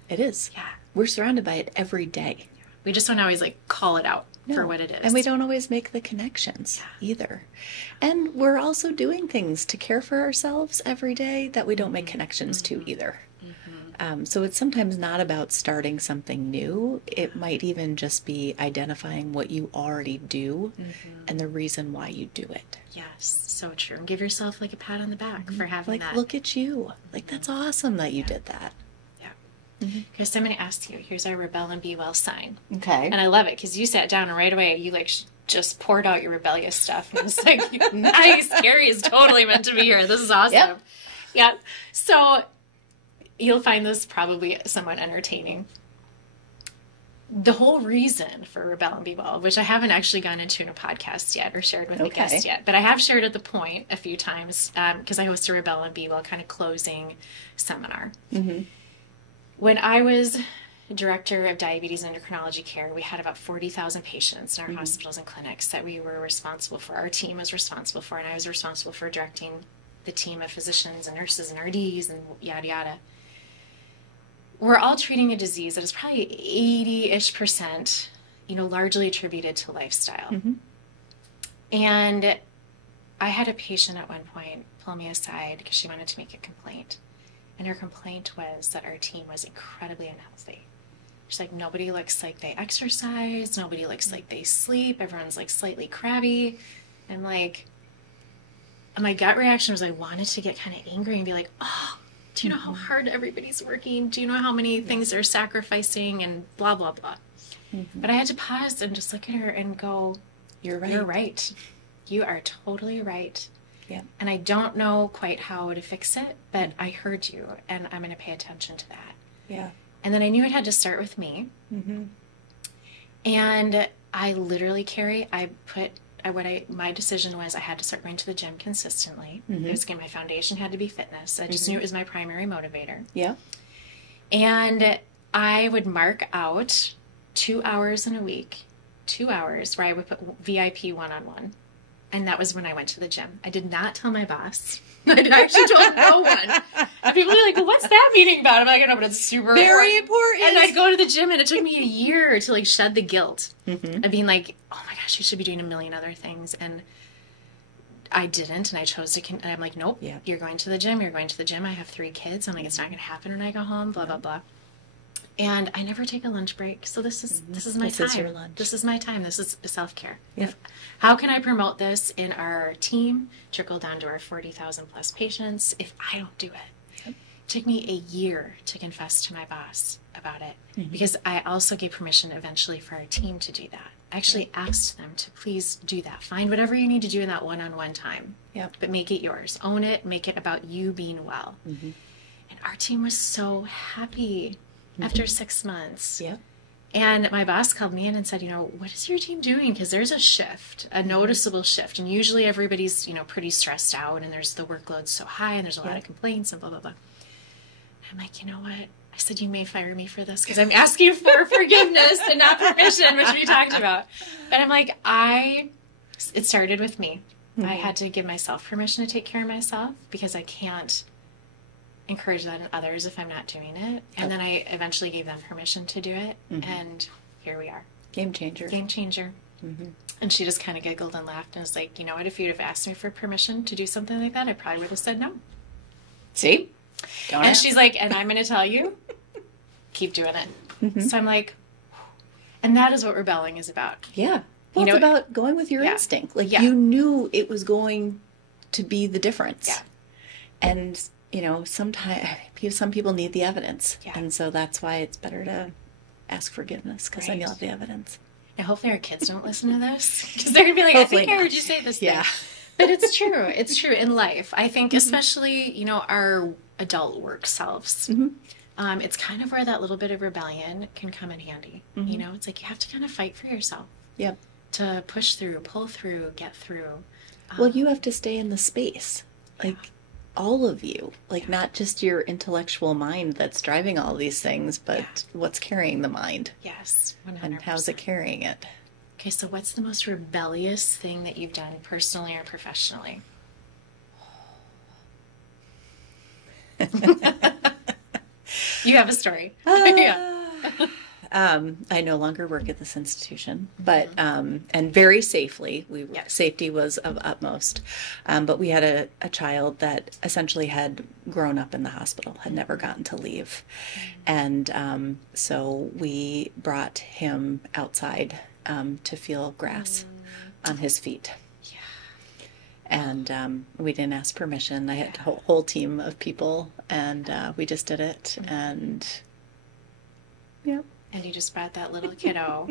It is. Yeah. We're surrounded by it every day. We just don't always, like, call it out for what it is. And we don't always make the connections either. And we're also doing things to care for ourselves every day that we don't make connections to either. So it's sometimes not about starting something new. It might even just be identifying what you already do and the reason why you do it. Yes, so true. And give yourself, like, a pat on the back for having that. Like, look at you. Like, that's awesome that you did that. Because I'm going to ask you, here's our Rebel and Be Well sign. Okay. And I love it because you sat down and right away you like just poured out your rebellious stuff. And it's like, nice, Kerry is totally meant to be here. This is awesome. Yep. So you'll find this probably somewhat entertaining. The whole reason for Rebel and Be Well, which I haven't actually gone into in a podcast yet or shared with the guest yet, but I have shared at the point a few times because I host a Rebel and Be Well kind of closing seminar. When I was director of diabetes and endocrinology care, we had about 40,000 patients in our hospitals and clinics that we were responsible for. Our team was responsible for, and I was responsible for directing the team of physicians and nurses and RDs and yada, yada. We're all treating a disease that is probably 80-ish%, largely attributed to lifestyle. And I had a patient at one point pull me aside because she wanted to make a complaint. And her complaint was that our team was incredibly unhealthy. She's like, nobody looks like they exercise. Nobody looks like they sleep. Everyone's like slightly crabby. And like, my gut reaction was I wanted to get kind of angry and be like, oh, do you know how hard everybody's working? Do you know how many things they're sacrificing and blah, blah, blah. But I had to pause and just look at her and go, you're right. You're right. You are totally right. Yeah. And I don't know quite how to fix it, but I heard you, and I'm going to pay attention to that. Yeah. And then I knew it had to start with me. And I literally, Kerry, my decision was I had to start going to the gym consistently. It was my foundation had to be fitness. I just knew it was my primary motivator. Yeah. And I would mark out 2 hours in a week, 2 hours where I would put VIP one-on-one. And that was when I went to the gym. I did not tell my boss. I actually told no one. And people were like, well, what's that meeting about? I'm like, I know, but it's super very important. And I'd go to the gym, and it took me a year to, like, shed the guilt of being like, oh, my gosh, you should be doing a million other things. And I didn't, and I chose to, and I'm like, nope, you're going to the gym, you're going to the gym. I have 3 kids. I'm like, it's not going to happen when I go home, blah, blah, blah. And I never take a lunch break. So this is my time. This is your lunch. This is my time. This is self-care. Yeah. How can I promote this in our team, trickle down to our 40,000 plus patients if I don't do it? It took me a year to confess to my boss about it because I also gave permission eventually for our team to do that. I actually asked them to please do that. Find whatever you need to do in that one-on-one time, but make it yours. Own it. Make it about you being well. And our team was so happy after 6 months. And my boss called me in and said, what is your team doing? Because there's a shift, a noticeable shift. And usually everybody's, pretty stressed out, and there's the workload's so high, and there's a lot of complaints and blah, blah, blah. I'm like, you know what? I said, you may fire me for this because I'm asking for forgiveness and not permission, which we talked about. But I'm like, it started with me. I had to give myself permission to take care of myself because I can't encourage that in others if I'm not doing it. And then I eventually gave them permission to do it. And here we are. Game changer. Game changer. And she just kind of giggled and laughed and was like, you know what, if you'd have asked me for permission to do something like that, I probably would have said no. See? Don't ask. She's like, and I'm going to tell you, keep doing it. So I'm like, and that is what rebelling is about. Yeah. Well, it's about going with your instinct. Like, you knew it was going to be the difference. Yeah. And sometimes some people need the evidence. Yeah. And so that's why it's better to ask forgiveness because then you'll have the evidence. And hopefully our kids don't listen to this because they're going to be like, hopefully I think I heard you say this thing. But it's true. It's true in life. I think especially, our adult work selves. It's kind of where that little bit of rebellion can come in handy. It's like you have to kind of fight for yourself. Yep. To push through, pull through, get through. Well, you have to stay in the space. Like, all of you, like not just your intellectual mind that's driving all these things, but what's carrying the mind. Yes, 100%. And how's it carrying it? Okay, so what's the most rebellious thing that you've done personally or professionally? You have a story. I no longer work at this institution, but and very safely. Safety was of utmost. But we had a child that essentially had grown up in the hospital, had never gotten to leave, and so we brought him outside to feel grass on his feet. And we didn't ask permission. I had a whole team of people, and we just did it. And and you just brought that little kiddo.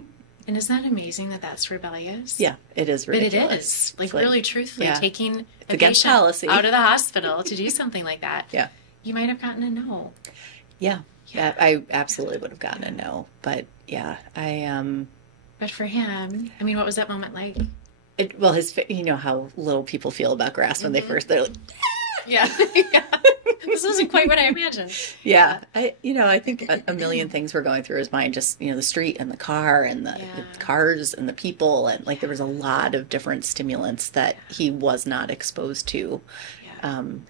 And isn't that amazing that that's rebellious? Yeah, it is ridiculous. But it is. Like really, truthfully, taking a against patient policy out of the hospital to do something like that. Yeah. You might have gotten a no. Yeah. I absolutely would have gotten a no. But But for him, I mean, what was that moment like? You know how little people feel about grass when they're like, yeah. This wasn't quite what I imagined. Yeah. I think a million things were going through his mind, just, the street and the car and the cars and the people. And like, there was a lot of different stimulants that he was not exposed to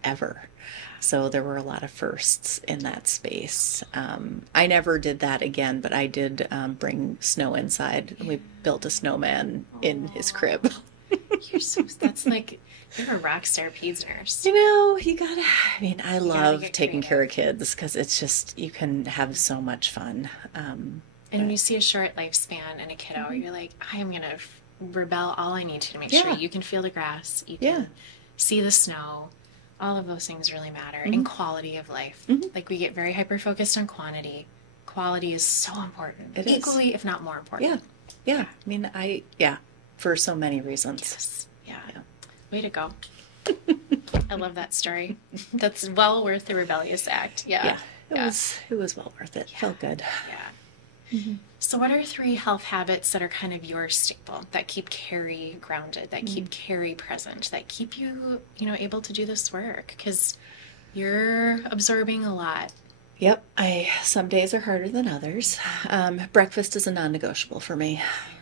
ever. So there were a lot of firsts in that space. I never did that again, but I did bring snow inside. We built a snowman in his crib. That's like, you're a rock star peds nurse. I love taking care of kids because it's just, you can have so much fun. And when you see a short lifespan in a kiddo, you're like, I am going to rebel all I need to make sure you can feel the grass, you can see the snow. All of those things really matter. And quality of life. Like, we get very hyper-focused on quantity. Quality is so important. Equally, if not more important. Yeah. For so many reasons. Yes. Yeah. Way to go. I love that story. That's well worth the rebellious act. Yeah. It was well worth it. Felt good. Yeah. So what are 3 health habits that are kind of your staple, that keep Kerry grounded, that keep Kerry present, that keep you, able to do this work? Because you're absorbing a lot. Yep. Some days are harder than others. Breakfast is a non-negotiable for me.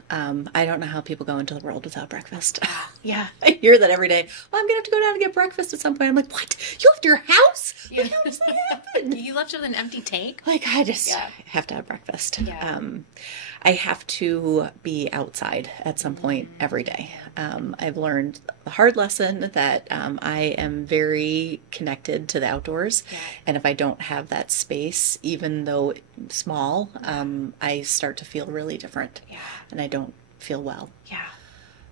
I don't know how people go into the world without breakfast. Yeah. I hear that every day. Well, I'm going to have to go down and get breakfast at some point. I'm like, what? You left your house? Yeah. Like, how does that happen? You left with an empty tank? Like, I just have to have breakfast. Yeah. I have to be outside at some point every day. I've learned the hard lesson that I am very connected to the outdoors. Yeah. And if I don't have that space, even though small, I start to feel really different. Yeah. And I don't feel well. Yeah.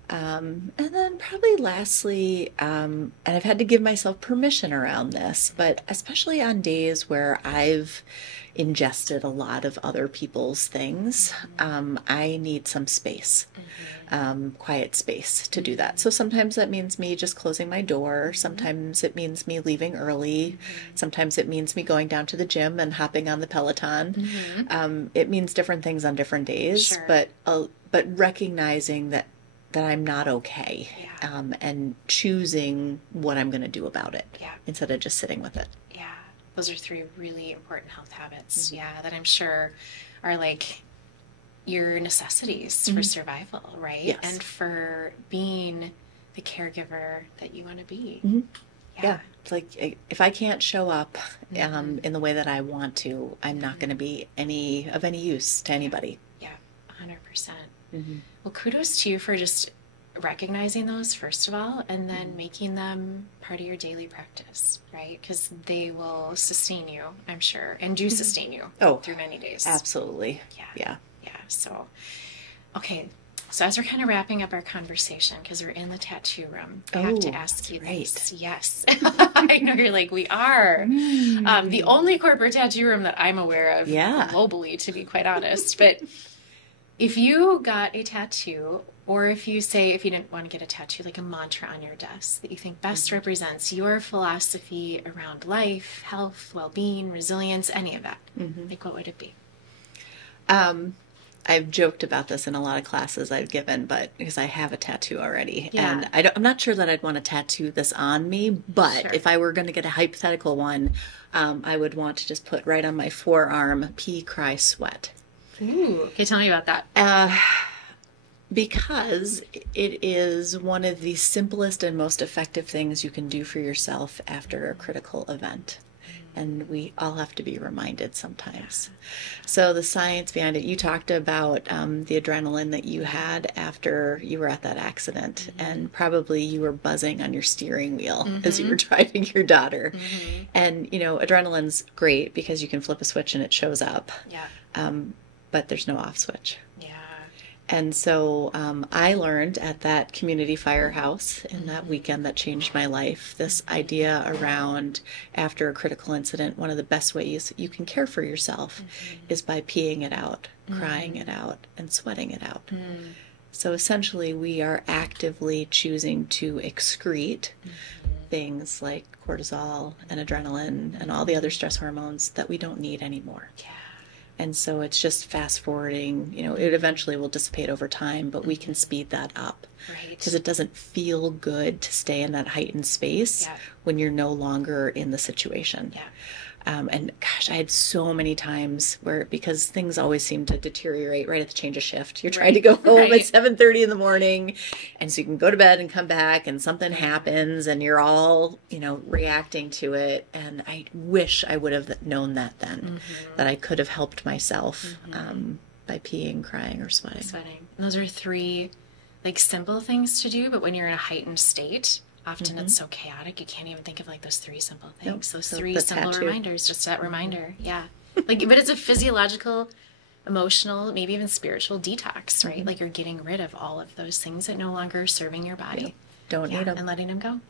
And then probably lastly, and I've had to give myself permission around this, but especially on days where I've ingested a lot of other people's things, I need some space, quiet space to do that. So sometimes that means me just closing my door. Sometimes it means me leaving early. Sometimes it means me going down to the gym and hopping on the Peloton. It means different things on different days, Sure. but recognizing that I'm not okay, and choosing what I'm going to do about it instead of just sitting with it. Yeah. Those are 3 really important health habits. Yeah. That I'm sure are like your necessities for survival, right? Yes. And for being the caregiver that you want to be. Yeah. It's like, if I can't show up in the way that I want to, I'm not going to be of any use to anybody. Yeah. 100%. Well, kudos to you for just recognizing those, first of all, and then making them part of your daily practice, right? Because they will sustain you, I'm sure, and do sustain you through many days. Absolutely. Yeah. So, okay. So as we're kind of wrapping up our conversation, because we're in the tattoo room, I have to ask you this. Yes. I know you're like, we are. The only corporate tattoo room that I'm aware of globally, to be quite honest. But if you got a tattoo, or if you didn't want to get a tattoo, like a mantra on your desk that you think best represents your philosophy around life, health, well-being, resilience, any of that, like what would it be? I've joked about this in a lot of classes I've given, but because I have a tattoo already, and I'm not sure that I'd want to tattoo this on me, but if I were going to get a hypothetical one, I would want to just put right on my forearm, pee, cry, sweat. Ooh. Okay, tell me about that. Because it is one of the simplest and most effective things you can do for yourself after a critical event. And we all have to be reminded sometimes. So the science behind it, you talked about the adrenaline that you had after you were at that accident, and probably you were buzzing on your steering wheel as you were driving your daughter. And, adrenaline's great because you can flip a switch and it shows up. But there's no off switch. And so I learned at that community firehouse in that weekend that changed my life, this idea around, after a critical incident, one of the best ways you can care for yourself is by peeing it out, crying it out, and sweating it out. So essentially we are actively choosing to excrete things like cortisol and adrenaline and all the other stress hormones that we don't need anymore. And so it's just fast forwarding, it eventually will dissipate over time, but we can speed that up. Because it doesn't feel good to stay in that heightened space when you're no longer in the situation. And gosh, I had so many times where, because things always seem to deteriorate right at the change of shift. You're trying to go home at 7:30 in the morning, and so you can go to bed and come back, and something happens, and you're all, reacting to it. And I wish I would have known that then, that I could have helped myself by peeing, crying, or sweating. And those are 3 simple things to do, but when you're in a heightened state, often it's so chaotic, you can't even think of those 3 simple things. Those 3 simple reminders, just that reminder. But it's a physiological, emotional, maybe even spiritual detox, right? You're getting rid of all of those things that no longer are serving your body. Don't need them. And letting them go.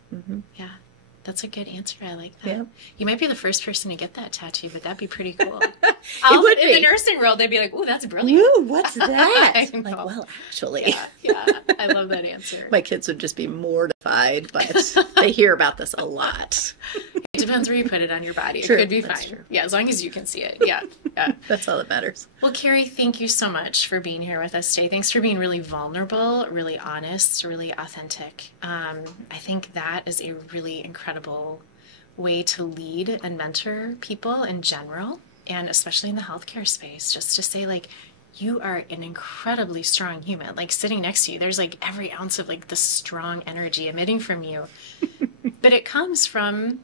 That's a good answer. I like that. You might be the first person to get that tattoo, but that'd be pretty cool. It would in the nursing world, they'd be like, "Ooh, that's brilliant." Ooh, what's that? Well, actually. I love that answer. My kids would just be mortified, but they hear about this a lot. It depends where you put it on your body. True. It could be fine. As long as you can see it. That's all that matters. Well, Kerry, thank you so much for being here with us today. Thanks for being really vulnerable, really honest, really authentic. I think that is a really incredible way to lead and mentor people in general. and especially in the healthcare space, just to say, like, you are an incredibly strong human. Like, sitting next to you, there's like every ounce of like the strong energy emitting from you. But it comes from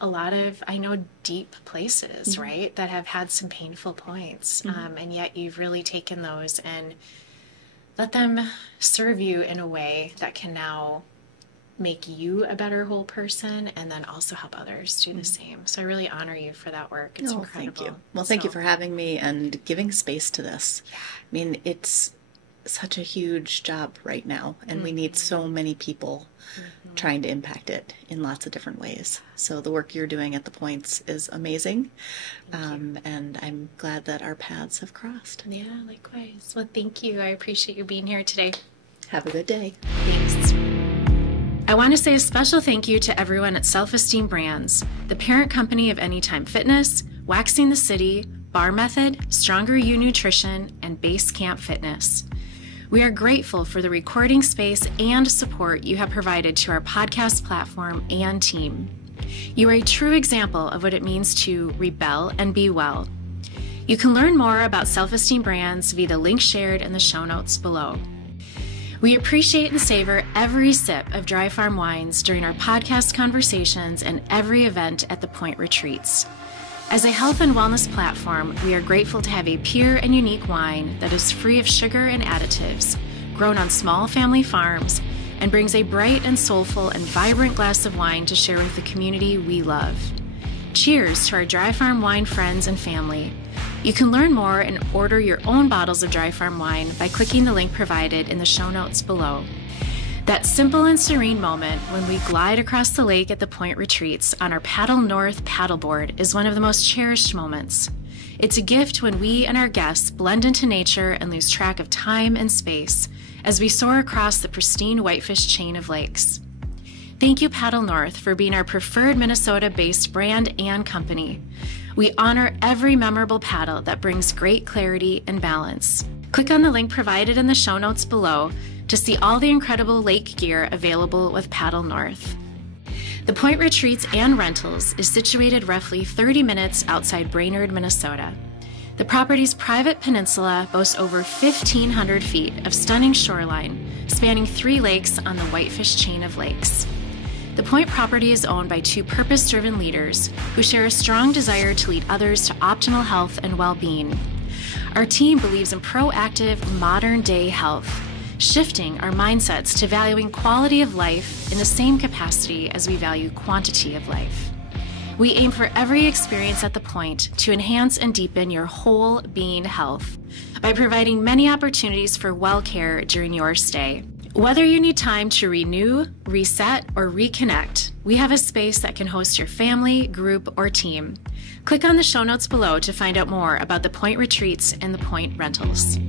a lot of, I know, deep places, right, that have had some painful points. And yet you've really taken those and let them serve you in a way that can now make you a better whole person, and then also help others do the same. So I really honor you for that work. It's incredible. Thank you. Well, thank you for having me and giving space to this. Yeah. I mean, it's such a huge job right now, and we need so many people trying to impact it in lots of different ways. So the work you're doing at the Points is amazing, and I'm glad that our paths have crossed. Yeah, likewise. Well, thank you. I appreciate you being here today. Have a good day. Thanks. I want to say a special thank you to everyone at Self-Esteem Brands, the parent company of Anytime Fitness, Waxing the City, Bar Method, Stronger You Nutrition, and Base Camp Fitness. We are grateful for the recording space and support you have provided to our podcast platform and team. You are a true example of what it means to rebel and be well. You can learn more about Self-Esteem Brands via the link shared in the show notes below. We appreciate and savor every sip of Dry Farm wines during our podcast conversations and every event at the Point Retreats. As a health and wellness platform, we are grateful to have a pure and unique wine that is free of sugar and additives, grown on small family farms, and brings a bright and soulful and vibrant glass of wine to share with the community we love. Cheers to our Dry Farm wine friends and family. You can learn more and order your own bottles of Dry Farm wine by clicking the link provided in the show notes below. That simple and serene moment when we glide across the lake at the Point Retreats on our Paddle North paddleboard is one of the most cherished moments. It's a gift when we and our guests blend into nature and lose track of time and space as we soar across the pristine Whitefish chain of lakes. Thank you, Paddle North, for being our preferred Minnesota-based brand and company. We honor every memorable paddle that brings great clarity and balance. Click on the link provided in the show notes below to see all the incredible lake gear available with Paddle North. The Point Retreats and Rentals is situated roughly 30 minutes outside Brainerd, Minnesota. The property's private peninsula boasts over 1,500 feet of stunning shoreline, spanning 3 lakes on the Whitefish chain of lakes. The Point property is owned by 2 purpose-driven leaders who share a strong desire to lead others to optimal health and well-being. Our team believes in proactive, modern-day health, shifting our mindsets to valuing quality of life in the same capacity as we value quantity of life. We aim for every experience at the Point to enhance and deepen your whole being health by providing many opportunities for well care during your stay. Whether you need time to renew, reset, or reconnect, we have a space that can host your family, group, or team. Click on the show notes below to find out more about the Point Retreats and the Point Rentals.